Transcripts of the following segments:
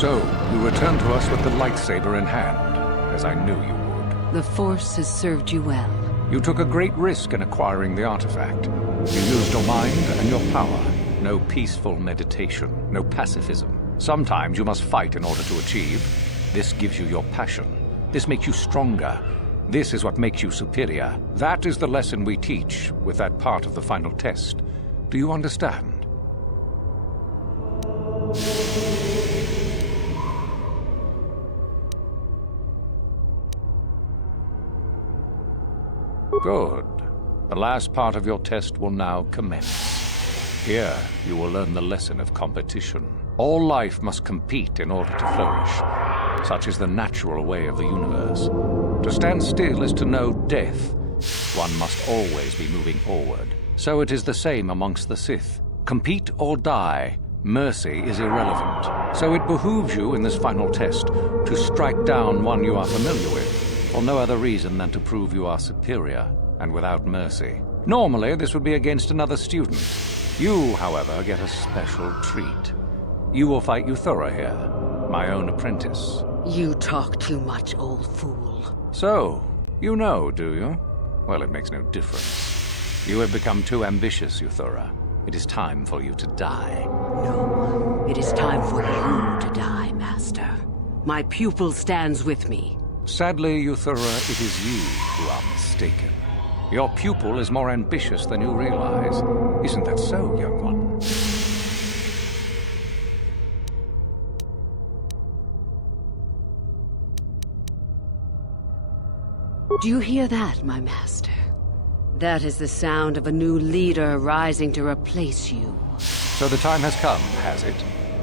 So, you return to us with the lightsaber in hand, as I knew you would. The Force has served you well. You took a great risk in acquiring the artifact. You used your mind and your power. No peaceful meditation, no pacifism. Sometimes you must fight in order to achieve. This gives you your passion. This makes you stronger. This is what makes you superior. That is the lesson we teach with that part of the final test. Do you understand? Good. The last part of your test will now commence. Here, you will learn the lesson of competition. All life must compete in order to flourish. Such is the natural way of the universe. To stand still is to know death. One must always be moving forward. So it is the same amongst the Sith. Compete or die. Mercy is irrelevant. So it behooves you in this final test to strike down one you are familiar with, for no other reason than to prove you are superior and without mercy. Normally, this would be against another student. You, however, get a special treat. You will fight Euthura here, my own apprentice. You talk too much, old fool. So, you know, do you? Well, it makes no difference. You have become too ambitious, Euthura. It is time for you to die. No, it is time for you to die, Master. My pupil stands with me. Sadly, Euthura, it is you who are mistaken. Your pupil is more ambitious than you realize. Isn't that so, young one? Do you hear that, my master? That is the sound of a new leader rising to replace you. So the time has come, has it?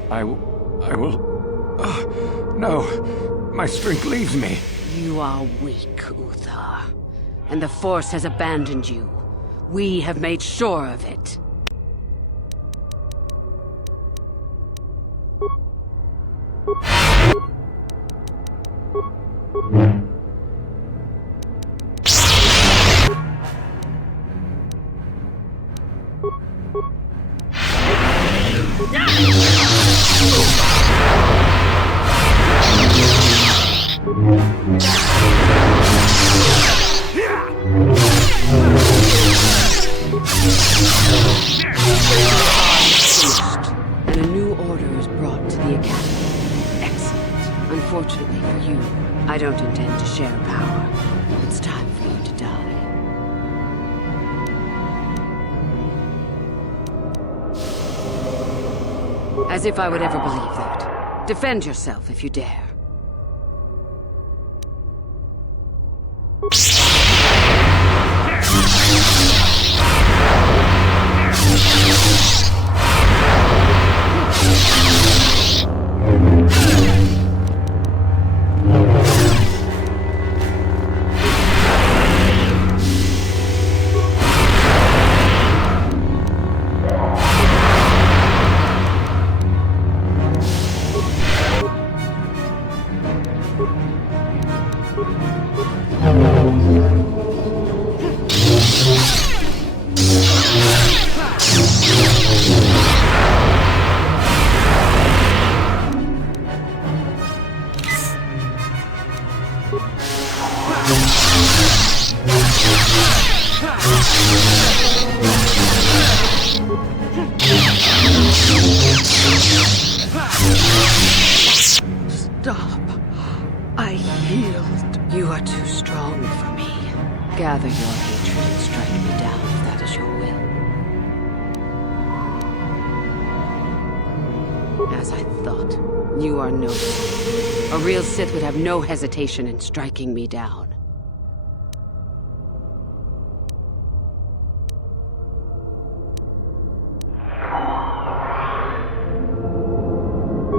I will... no, my strength leaves me. You are weak, Uthar. And the Force has abandoned you. We have made sure of it. And a new order is brought to the Academy. Excellent. Unfortunately for you, I don't intend to share power. It's time for you to die. As if I would ever believe that. Defend yourself if you dare. Stop. I yield. You are too strong for me. Gather your hatred and strike me down if that is your will. As I thought, you are no Sith. A real Sith would have no hesitation in striking me down.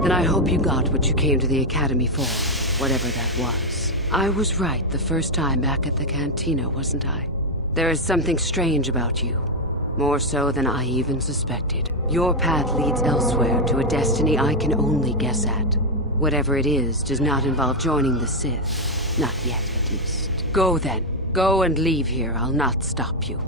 Then I hope you got what you came to the Academy for, whatever that was. I was right the first time back at the cantina, wasn't I? There is something strange about you. More so than I even suspected. Your path leads elsewhere to a destiny I can only guess at. Whatever it is does not involve joining the Sith. Not yet, at least. Go then. Go and leave here. I'll not stop you.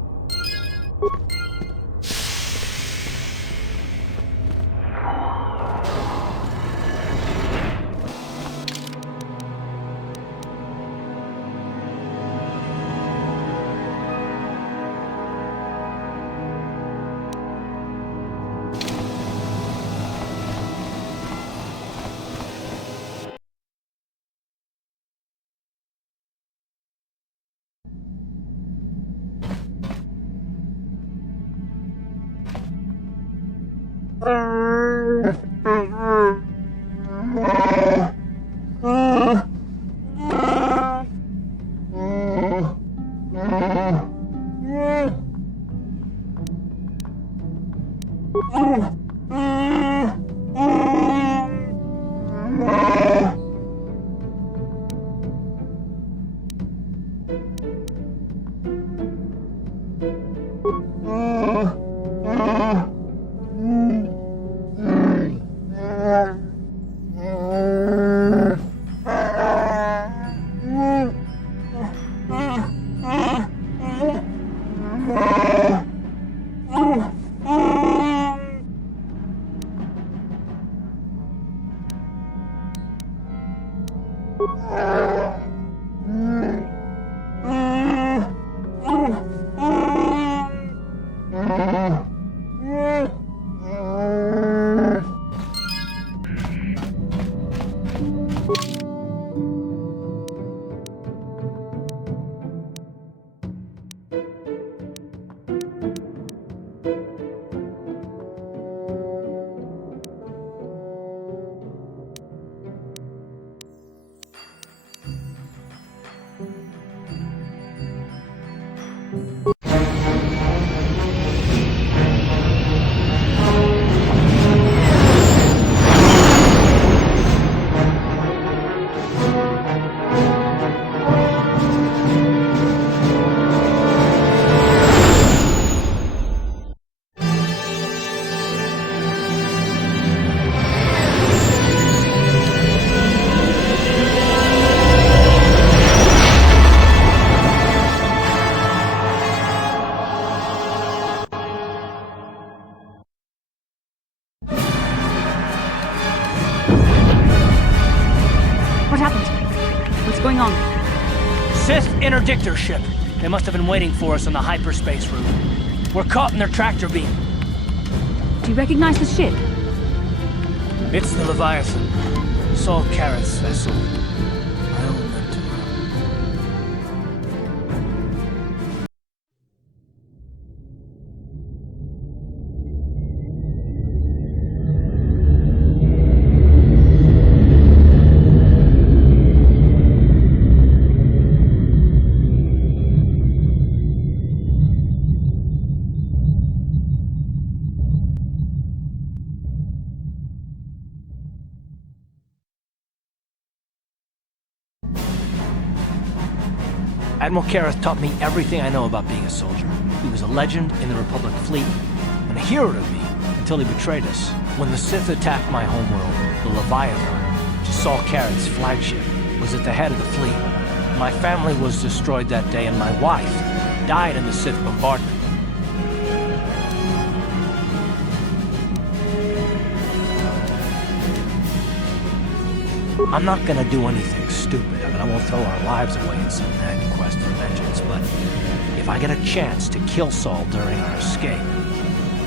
Interdictor ship. They must have been waiting for us on the hyperspace route. We're caught in their tractor beam. Do you recognize the ship? It's the Leviathan. Saul Karath's vessel. I owe that to her. Admiral Karath taught me everything I know about being a soldier. He was a legend in the Republic fleet, and a hero to me until he betrayed us. When the Sith attacked my homeworld, the Leviathan, which is Saul Karath's flagship, was at the head of the fleet. My family was destroyed that day, and my wife died in the Sith bombardment. I'm not gonna do anything stupid. I won't throw our lives away in some mad quest for vengeance, but if I get a chance to kill Saul during our escape,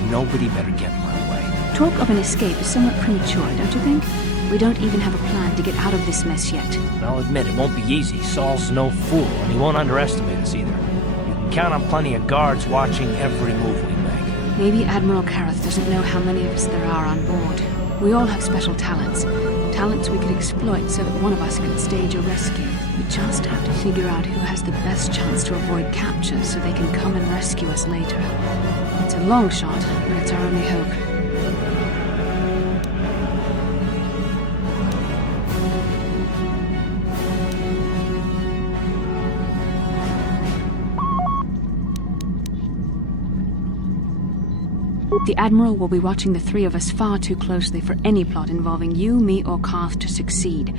nobody better get in my way. Talk of an escape is somewhat premature, don't you think? We don't even have a plan to get out of this mess yet. I'll admit, it won't be easy. Saul's no fool, and he won't underestimate us either. You can count on plenty of guards watching every move we make. Maybe Admiral Karath doesn't know how many of us there are on board. We all have special talents. Talents we could exploit so that one of us could stage a rescue. We just have to figure out who has the best chance to avoid capture so they can come and rescue us later. It's a long shot, but it's our only hope. The Admiral will be watching the three of us far too closely for any plot involving you, me, or Carth to succeed.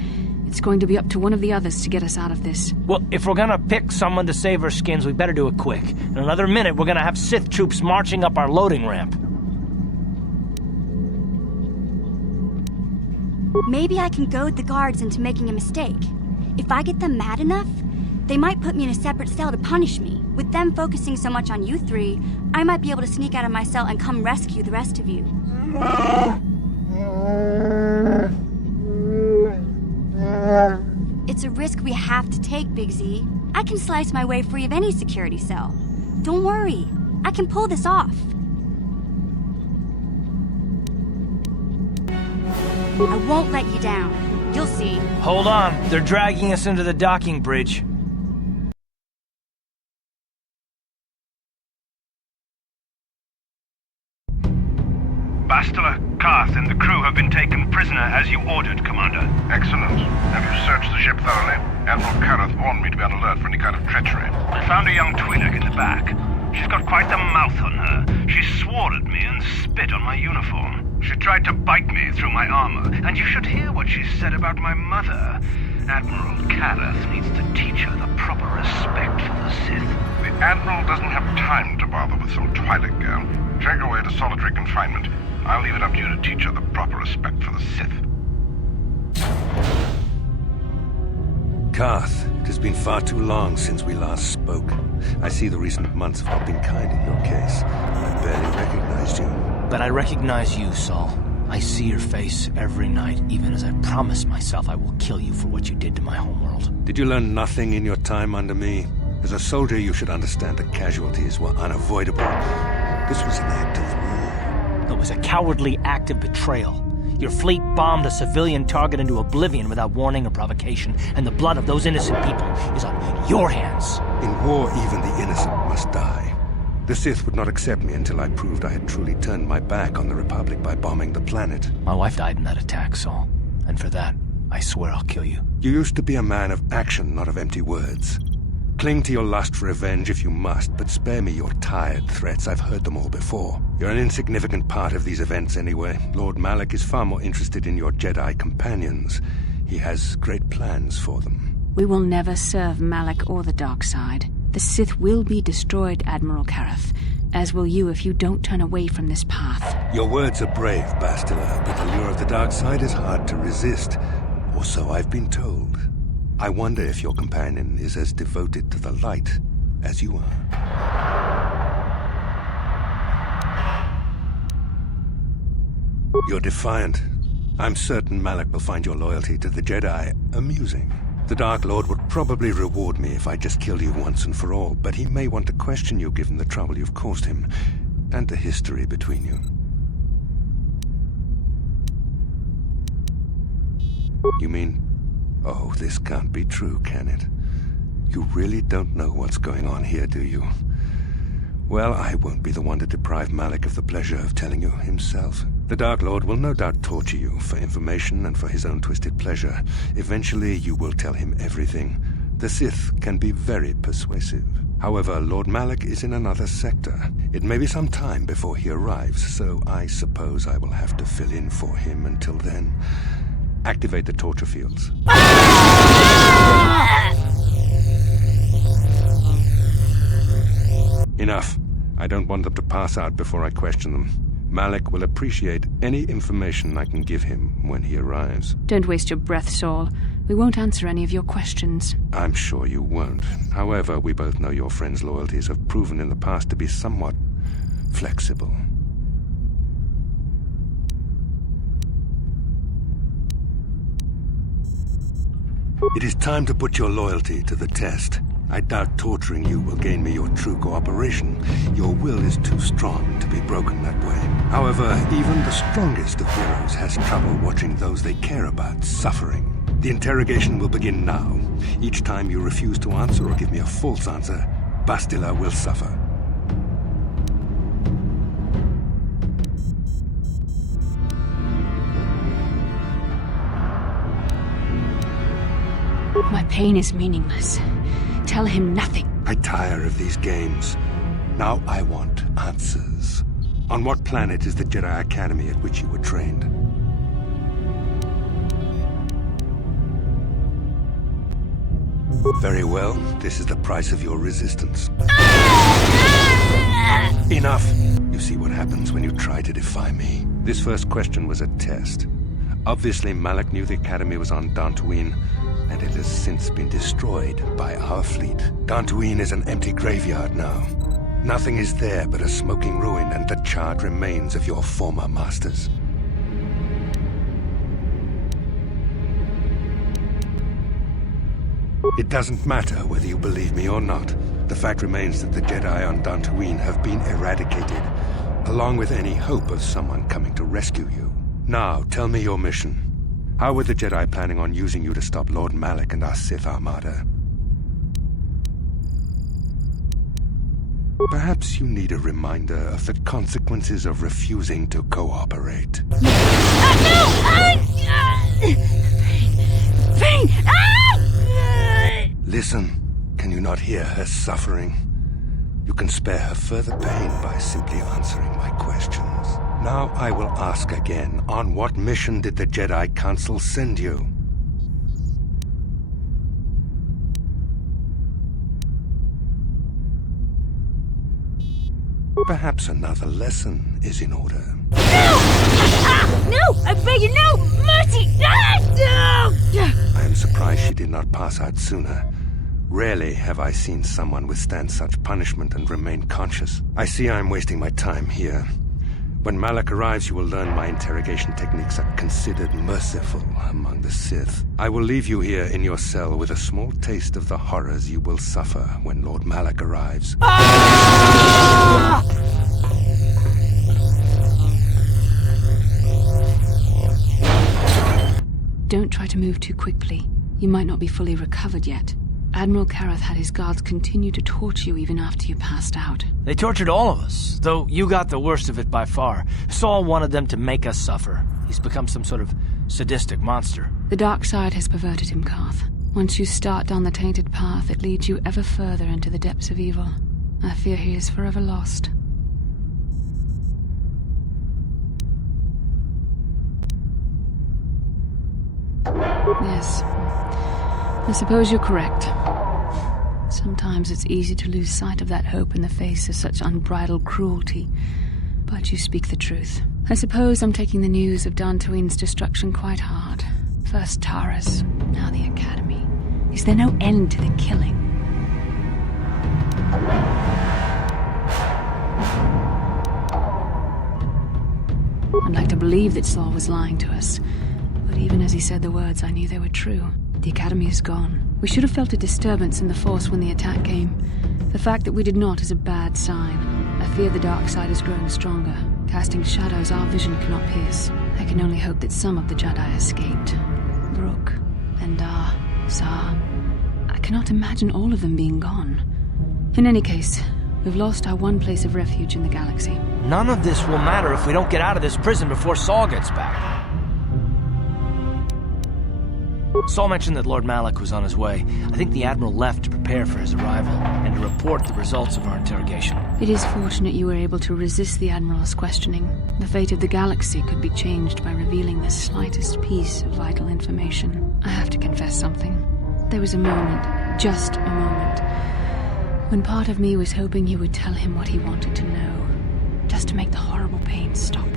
It's going to be up to one of the others to get us out of this. Well, if we're gonna pick someone to save our skins, we better do it quick. In another minute, we're gonna have Sith troops marching up our loading ramp. Maybe I can goad the guards into making a mistake. If I get them mad enough, they might put me in a separate cell to punish me. With them focusing so much on you three, I might be able to sneak out of my cell and come rescue the rest of you. It's a risk we have to take, Big Z. I can slice my way free of any security cell. Don't worry, I can pull this off. I won't let you down. You'll see. Hold on, they're dragging us into the docking bridge. Bastila, Karth, and the crew have been taken prisoner as you ordered, Commander. Excellent. Have you searched the ship thoroughly? Admiral Karth warned me to be on alert for any kind of treachery. I found a young Twi'lek in the back. She's got quite the mouth on her. She swore at me and spit on my uniform. She tried to bite me through my armor, and you should hear what she said about my mother. Admiral Karth needs to teach her the proper respect for the Sith. The Admiral doesn't have time to bother with some Twi'lek girl. Take her away to solitary confinement. I'll leave it up to you to teach her the proper respect for the Sith. Karth, it has been far too long since we last spoke. I see the recent months have not been kind in your case. I barely recognized you. But I recognize you, Saul. I see your face every night, even as I promise myself I will kill you for what you did to my homeworld. Did you learn nothing in your time under me? As a soldier, you should understand that casualties were unavoidable. This was an act of war. It was a cowardly act of betrayal. Your fleet bombed a civilian target into oblivion without warning or provocation, and the blood of those innocent people is on your hands. In war, even the innocent must die. The Sith would not accept me until I proved I had truly turned my back on the Republic by bombing the planet. My wife died in that attack, Saul. And for that, I swear I'll kill you. You used to be a man of action, not of empty words. Cling to your lust for revenge if you must, but spare me your tired threats. I've heard them all before. You're an insignificant part of these events anyway. Lord Malak is far more interested in your Jedi companions. He has great plans for them. We will never serve Malak or the dark side. The Sith will be destroyed, Admiral Karth, as will you if you don't turn away from this path. Your words are brave, Bastila, but the lure of the dark side is hard to resist. Or so I've been told. I wonder if your companion is as devoted to the light as you are. You're defiant. I'm certain Malak will find your loyalty to the Jedi amusing. The Dark Lord would probably reward me if I just killed you once and for all, but he may want to question you given the trouble you've caused him, and the history between you. You mean... Oh, this can't be true, can it? You really don't know what's going on here, do you? Well, I won't be the one to deprive Malak of the pleasure of telling you himself. The Dark Lord will no doubt torture you for information and for his own twisted pleasure. Eventually, you will tell him everything. The Sith can be very persuasive. However, Lord Malak is in another sector. It may be some time before he arrives, so I suppose I will have to fill in for him until then. Activate the torture fields. Enough. I don't want them to pass out before I question them. Malak will appreciate any information I can give him when he arrives. Don't waste your breath, Saul. We won't answer any of your questions. I'm sure you won't. However, we both know your friend's loyalties have proven in the past to be somewhat flexible. It is time to put your loyalty to the test. I doubt torturing you will gain me your true cooperation. Your will is too strong to be broken that way. However, even the strongest of heroes has trouble watching those they care about suffering. The interrogation will begin now. Each time you refuse to answer or give me a false answer, Bastila will suffer. My pain is meaningless. Tell him nothing. I tire of these games. Now I want answers. On what planet is the Jedi Academy at which you were trained? Very well. This is the price of your resistance. Enough! You see what happens when you try to defy me. This first question was a test. Obviously, Malak knew the Academy was on Dantooine, and it has since been destroyed by our fleet. Dantooine is an empty graveyard now. Nothing is there but a smoking ruin and the charred remains of your former masters. It doesn't matter whether you believe me or not. The fact remains that the Jedi on Dantooine have been eradicated, along with any hope of someone coming to rescue you. Now, tell me your mission. How were the Jedi planning on using you to stop Lord Malak and our Sith Armada? Perhaps you need a reminder of the consequences of refusing to cooperate. Pain! Listen, can you not hear her suffering? You can spare her further pain by simply answering my questions. Now I will ask again, on what mission did the Jedi Council send you? Perhaps another lesson is in order. No! I beg you, no! Mercy! No! I am surprised she did not pass out sooner. Rarely have I seen someone withstand such punishment and remain conscious. I see I am wasting my time here. When Malak arrives, you will learn my interrogation techniques are considered merciful among the Sith. I will leave you here in your cell with a small taste of the horrors you will suffer when Lord Malak arrives. Don't try to move too quickly. You might not be fully recovered yet. Admiral Karath had his guards continue to torture you even after you passed out. They tortured all of us, though you got the worst of it by far. Saul wanted them to make us suffer. He's become some sort of sadistic monster. The dark side has perverted him, Karth. Once you start down the tainted path, it leads you ever further into the depths of evil. I fear he is forever lost. Yes. I suppose you're correct. Sometimes it's easy to lose sight of that hope in the face of such unbridled cruelty. But you speak the truth. I suppose I'm taking the news of Dantooine's destruction quite hard. First Taras, now the Academy. Is there no end to the killing? I'd like to believe that Saul was lying to us. But even as he said the words, I knew they were true. The Academy is gone. We should have felt a disturbance in the Force when the attack came. The fact that we did not is a bad sign. I fear the dark side is growing stronger, casting shadows our vision cannot pierce. I can only hope that some of the Jedi escaped. Brooke, Endar, Zar. I cannot imagine all of them being gone. In any case, we've lost our one place of refuge in the galaxy. None of this will matter if we don't get out of this prison before Saul gets back. Saul mentioned that Lord Malak was on his way. I think the Admiral left to prepare for his arrival and to report the results of our interrogation. It is fortunate you were able to resist the Admiral's questioning. The fate of the galaxy could be changed by revealing the slightest piece of vital information. I have to confess something. There was a moment, just a moment, when part of me was hoping you would tell him what he wanted to know, just to make the horrible pain stop.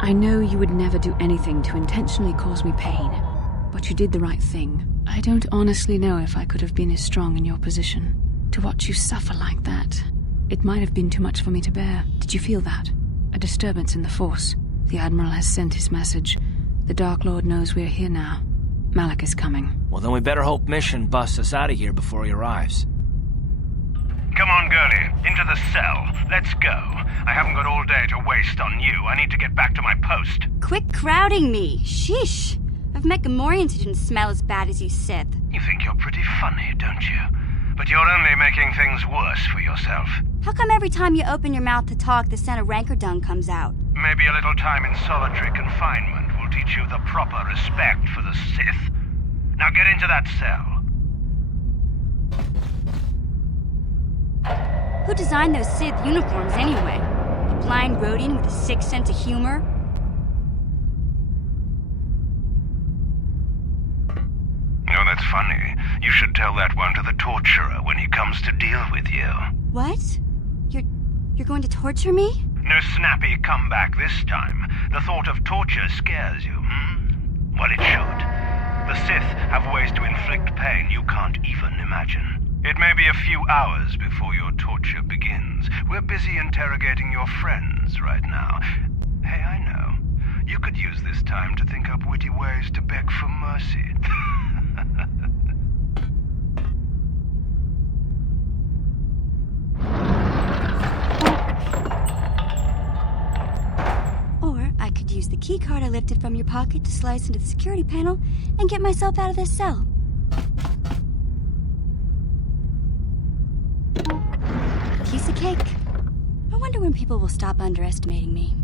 I know you would never do anything to intentionally cause me pain, but you did the right thing. I don't honestly know if I could have been as strong in your position. To watch you suffer like that, it might have been too much for me to bear. Did you feel that? A disturbance in the Force. The Admiral has sent his message. The Dark Lord knows we're here now. Malak is coming. Well, then we better hope Mission busts us out of here before he arrives. Come on, girlie. Into the cell. Let's go. I haven't got all day to waste on you. I need to get back to my post. Quit crowding me. Sheesh. I've met Gamorreans who didn't smell as bad as you Sith. You think you're pretty funny, don't you? But you're only making things worse for yourself. How come every time you open your mouth to talk, the scent of rancor dung comes out? Maybe a little time in solitary confinement will teach you the proper respect for the Sith. Now get into that cell. Who designed those Sith uniforms anyway? A blind Rodian with a sick sense of humor? Oh, that's funny. You should tell that one to the torturer when he comes to deal with you. What? You're going to torture me? No snappy comeback this time. The thought of torture scares you, hmm? Well, it should. The Sith have ways to inflict pain you can't even imagine. It may be a few hours before your torture begins. We're busy interrogating your friends right now. Hey, I know. You could use this time to think up witty ways to beg for mercy. keycard I lifted from your pocket to slice into the security panel and get myself out of this cell. Piece of cake. I wonder when people will stop underestimating me.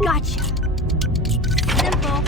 Gotcha. Simple.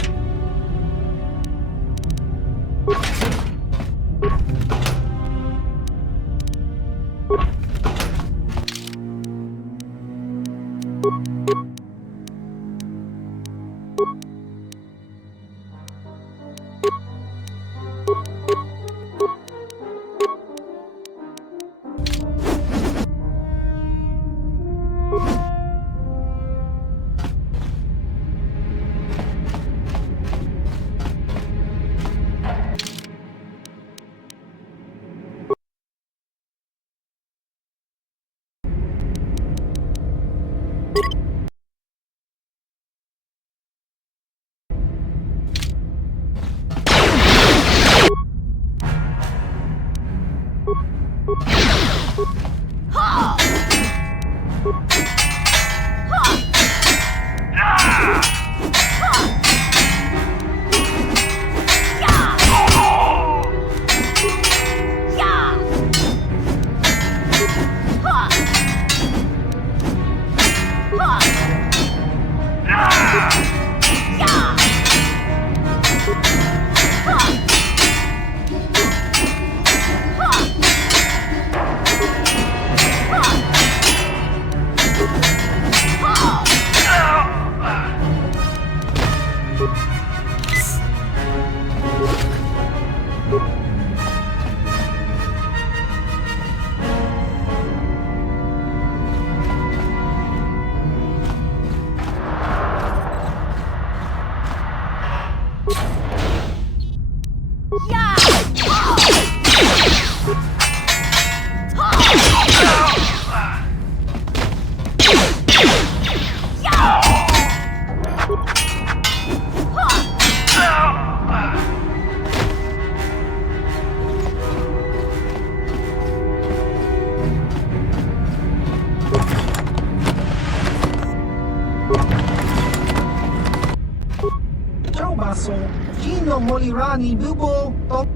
Molirani bubo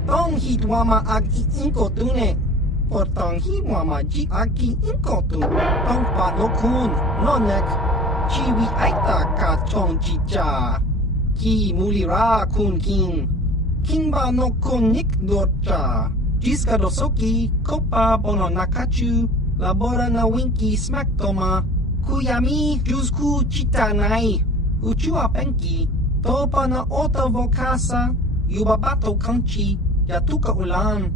tong hitwama ag iinkotune. Portang hiwama ji aki inkotu. Tong palokun nonek. Chiwi aita ka chong chicha. Ki mulira kun king. Kimba no kun nik dorcha. Jiska dosoki kopa bono nakachu. Labora na winki smack toma. Kuyami jusku chitanai. Uchua penki. Topa na ota vokasa, yubabato kanchi, yatuka ulan.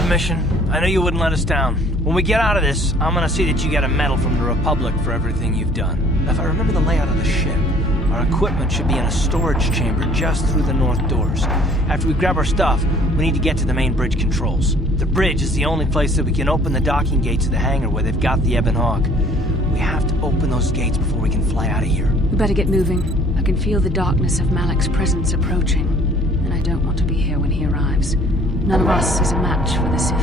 job, Mission. I know you wouldn't let us down. When we get out of this, I'm gonna see that you get a medal from the Republic for everything you've done. If I remember the layout of the ship, our equipment should be in a storage chamber just through the north doors. After we grab our stuff, we need to get to the main bridge controls. The bridge is the only place that we can open the docking gates of the hangar where they've got the Ebon Hawk. We have to open those gates before we can fly out of here. We better get moving. I can feel the darkness of Malik's presence approaching, and I don't want to be here when he arrives. None of us is a match for the Sith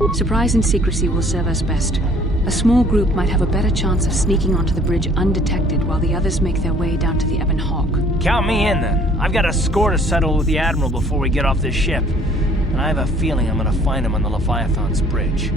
Lord. Surprise and secrecy will serve us best. A small group might have a better chance of sneaking onto the bridge undetected while the others make their way down to the Ebon Hawk. Count me in, then. I've got a score to settle with the Admiral before we get off this ship. And I have a feeling I'm gonna find him on the Leviathan's bridge.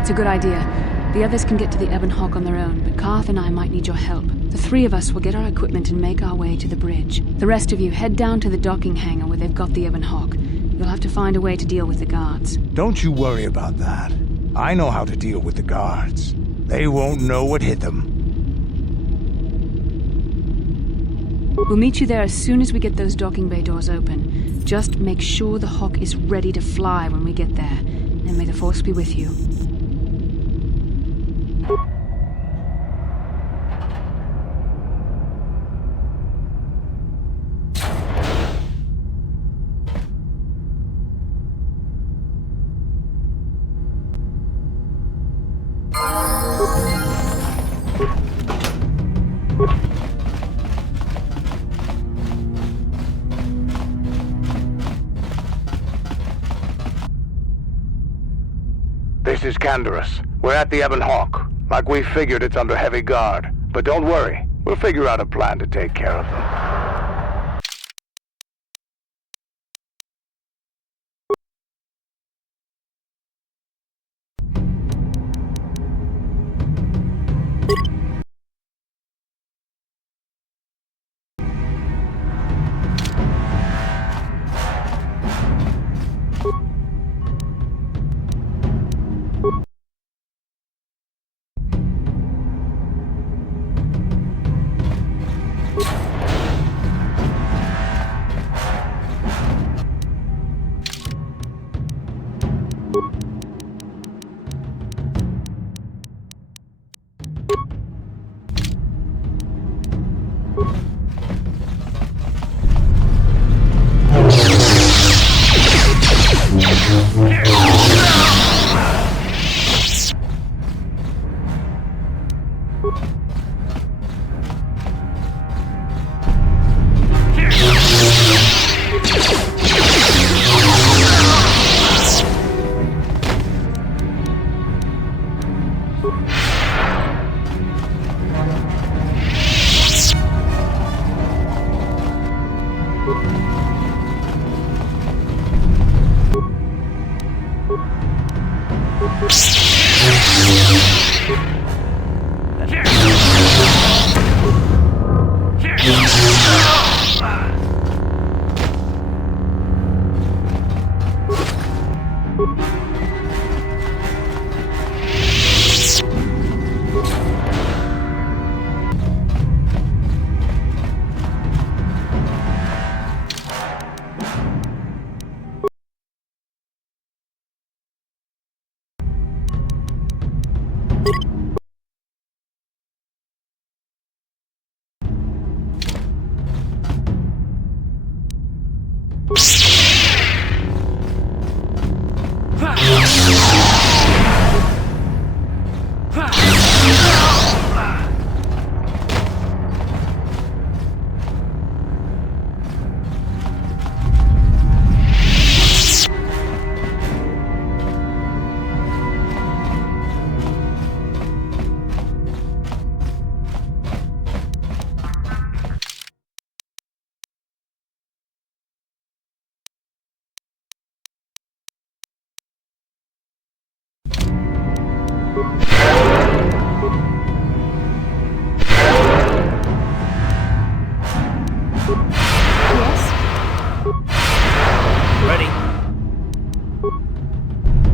It's a good idea. The others can get to the Ebon Hawk on their own, but Karth and I might need your help. The three of us will get our equipment and make our way to the bridge. The rest of you head down to the docking hangar where they've got the Ebon Hawk. You'll have to find a way to deal with the guards. Don't you worry about that. I know how to deal with the guards. They won't know what hit them. We'll meet you there as soon as we get those docking bay doors open. Just make sure the Hawk is ready to fly when we get there. And may the Force be with you. This is Canderous. We're at the Ebon Hawk. Like we figured, it's under heavy guard. But don't worry, we'll figure out a plan to take care of them.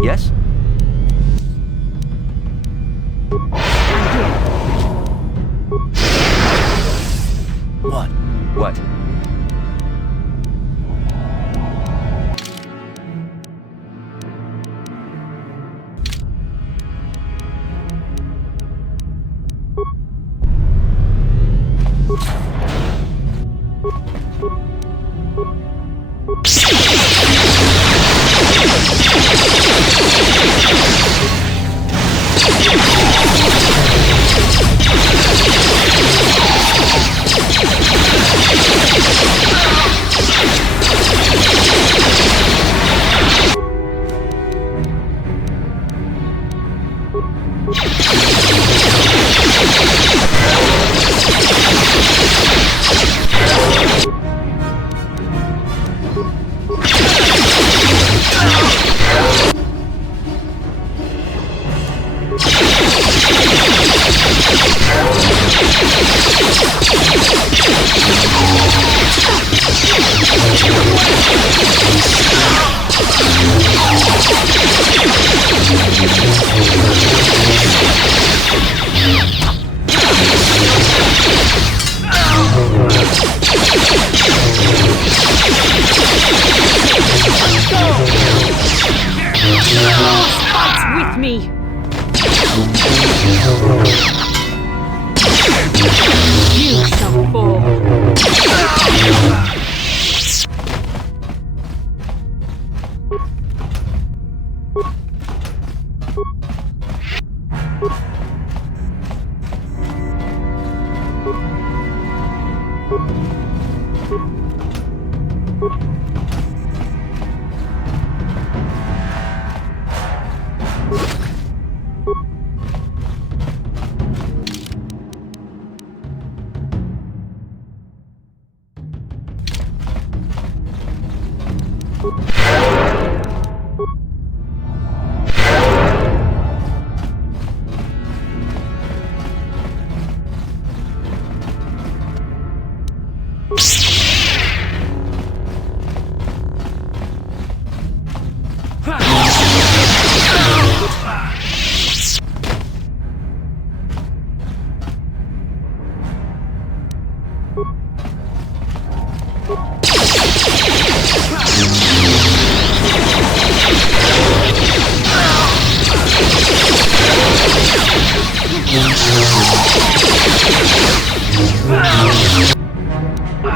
Yes?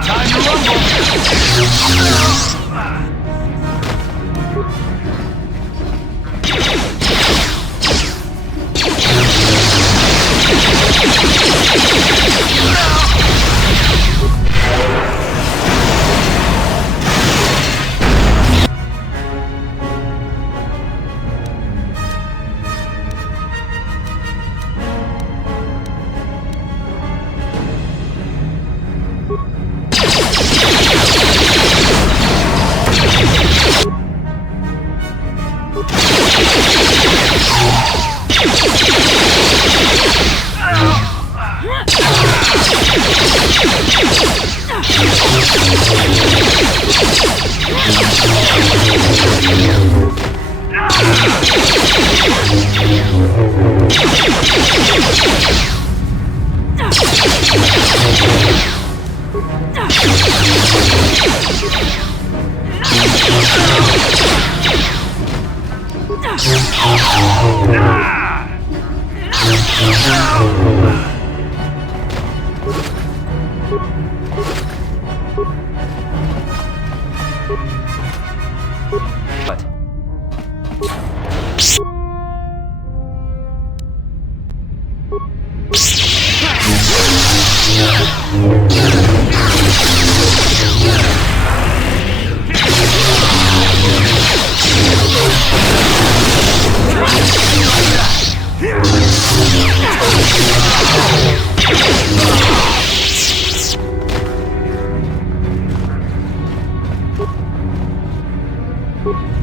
Time to rumble! What?